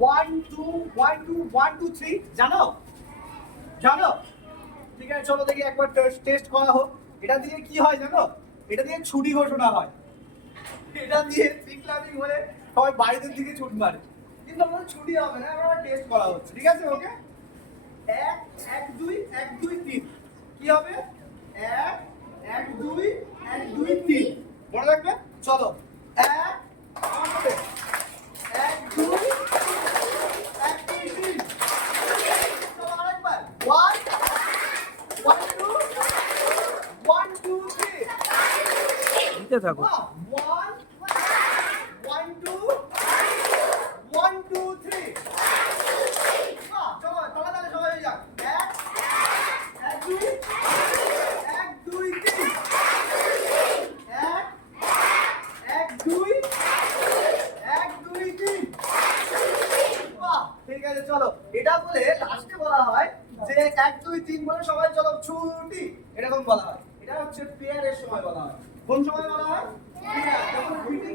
1 2 জানো জানো? ঠিক আছে, চলো দেখি একবার টেস্ট করা হোক। এটা দিয়ে কি হয় জানো? এটা দিয়ে ছুটি ঘোষণা হয়। এটা দিয়ে সিক্লাবিং হলে সবাই বাড়িতে দিকে ছুট মারে, কিন্তু আমাদের ছুটি হবে না, আমরা টেস্ট করা হচ্ছে। ঠিক আছে, ওকে। 1 1 2 1 2 3 কি হবে? 1 1 2 1 2 3 মনে রাখবে। চলো 1 1 2 1 2 3 চলো আরেকবার 1 1 2 1 2 3 দিতে থাকো। 1 1 2 1 2 3 চলো তাড়াতাড়ি সবাই হয়ে যাক। 1 2 1 2 3 1 1 2 1 2 3 বাহ, ঠিক আছে। চলো এটা বলে লাস্টে বলা হয় যে 1 2 3 বলে সবাই চলো ছুটি, এরকম বলা হয়। এটা হচ্ছে পেয়ারের সময় বলা হয়। কোন সময় বলা হয়? পেয়ার, যখন গ্রিটিং